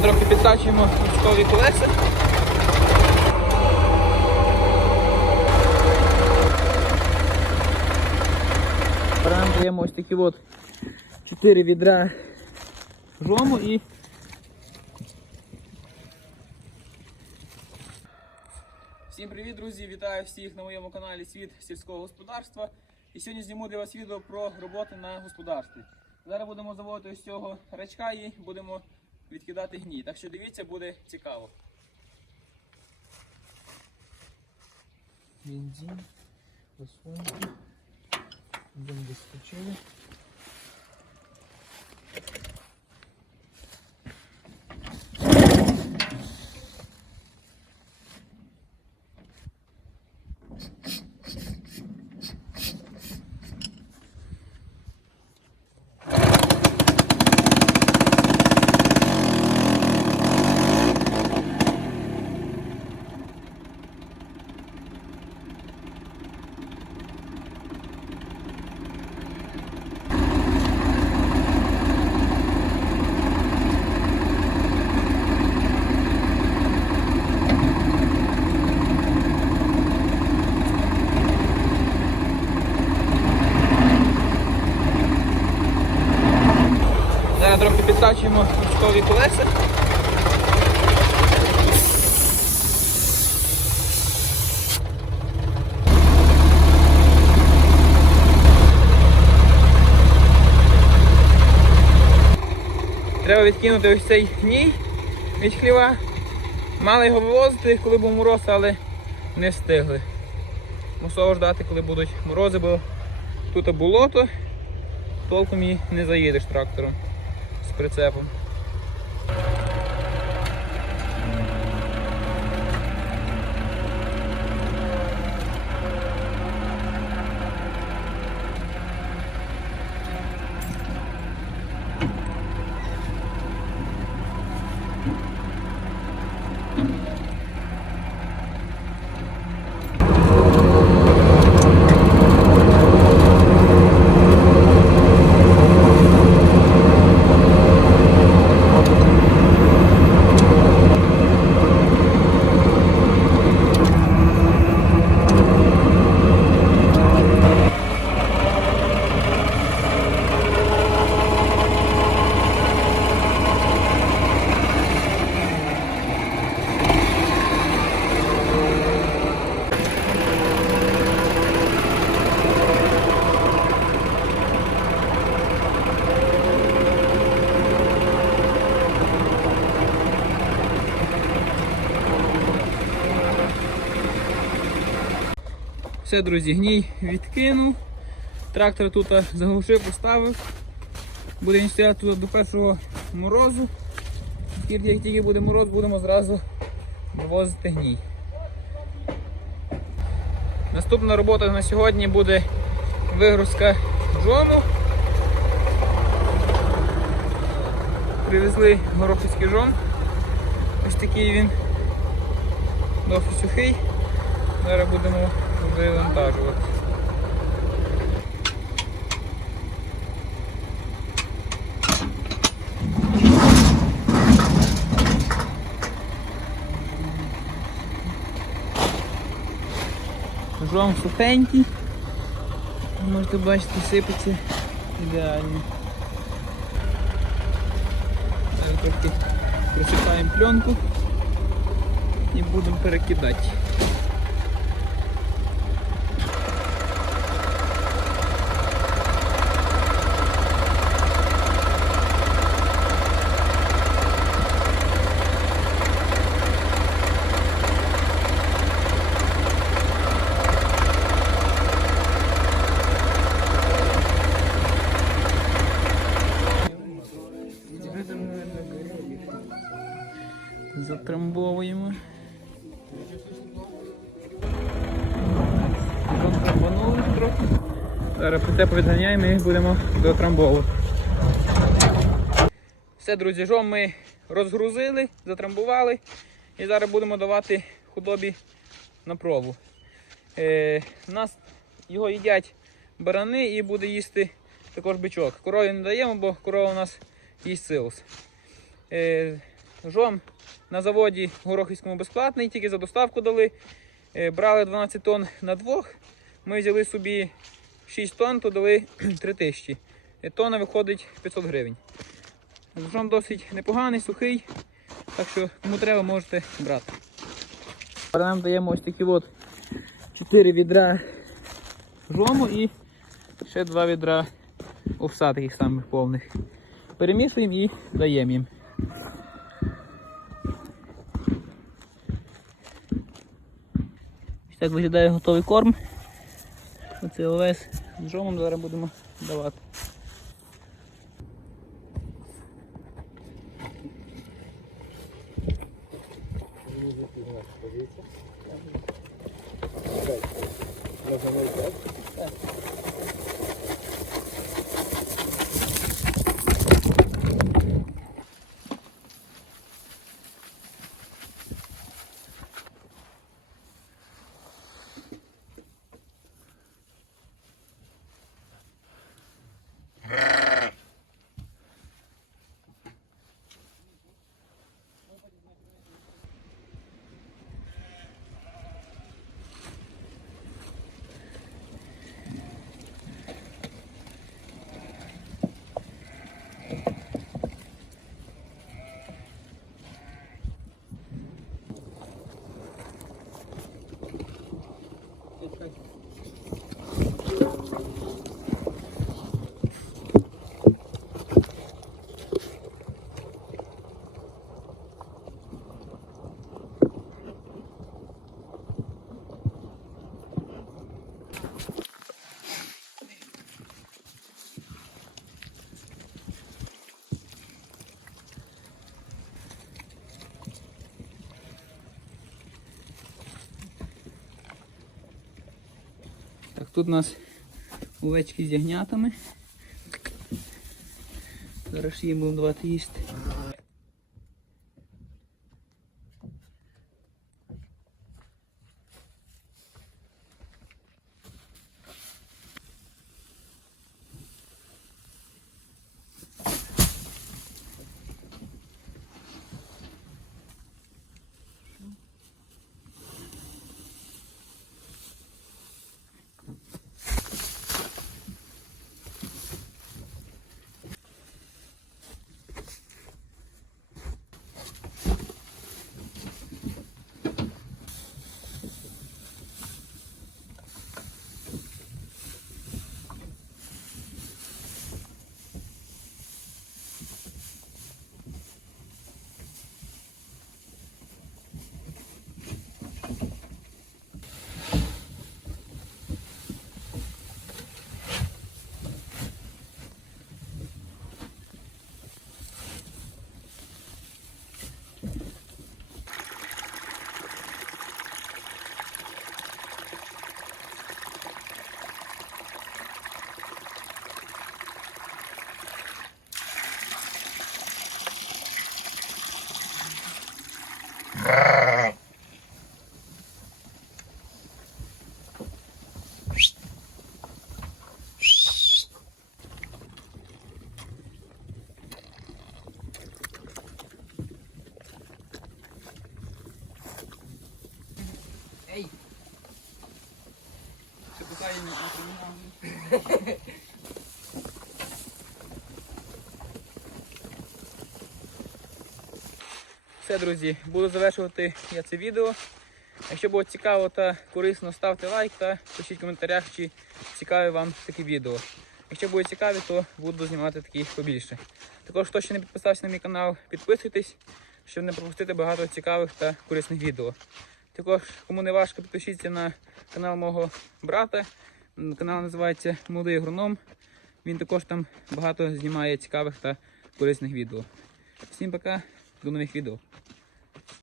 Зараз трохи підкачуємо кусткові колеса. Беремо ось такі от 4 відра жому і Всім привіт, друзі! Вітаю всіх на моєму каналі Світ сільського господарства. І сьогодні зніму для вас відео про роботи на господарстві. Зараз будемо заводити ось цього рачка і будемо відкидати гній. Так що дивіться, буде цікаво. Бензин, фасунки. Будемо доскочили. Зараз трохи колеса. Треба відкинути ось цей гній від хліва. Мали його вивозити, коли був мороз, але не встигли. Мусово ждати, коли будуть морози, бо тут болото, толком і не заїдеш трактором з прицепом. Все, друзі, гній відкинув. Трактор тут заглушив, поставив. Буде він стояти тут до першого морозу. Як тільки буде мороз, будемо зразу вивозити гній. Наступна робота на сьогодні буде вигрузка жому. Привезли горохівський жом. Ось такий він досить сухий. Зараз будемо вивантажувати. Жом сухенький. Можете бачити, сипеться ідеально. Трохи присипаємо пленку і будемо перекидати. Затрамбовуємо. Затрамбанули трохи. Зараз прицеп відганяємо і будемо дотрамбовувати. Все, друзі, жом ми розгрузили, затрамбували і зараз будемо давати худобі на пробу. Е, нас його їдять барани і буде їсти також бичок. Корові не даємо, бо корова у нас їсть силос. Е, жом на заводі Горохівському безплатний, тільки за доставку дали. Е, Брали 12 тонн на двох. Ми взяли собі 6 тонн, то дали 3 тисячі. Е, Тонна виходить 500 гривень. Жом досить непоганий, сухий, так що кому треба, можете брати. Нам даємо ось такі от 4 відра жому і ще 2 відра овса таких самих повних. Перемішуємо і даємо їм. Так виглядає готовий корм. Оце овес з жомом зараз будемо давати. Так, тут у нас овечки з ягнятами. Зараз їм будемо давати їсти. Все, друзі, буду завершувати я це відео. Якщо було цікаво та корисно, ставте лайк та пишіть в коментарях, чи цікаві вам такі відео. Якщо буде цікаві, то буду знімати такі побільше. Також, хто ще не підписався на мій канал, підписуйтесь, щоб не пропустити багато цікавих та корисних відео. Також, кому не важко, підпишіться на канал мого брата. Канал називається Молодий агроном. Він також там багато знімає цікавих та корисних відео. Всім пока, до нових відео.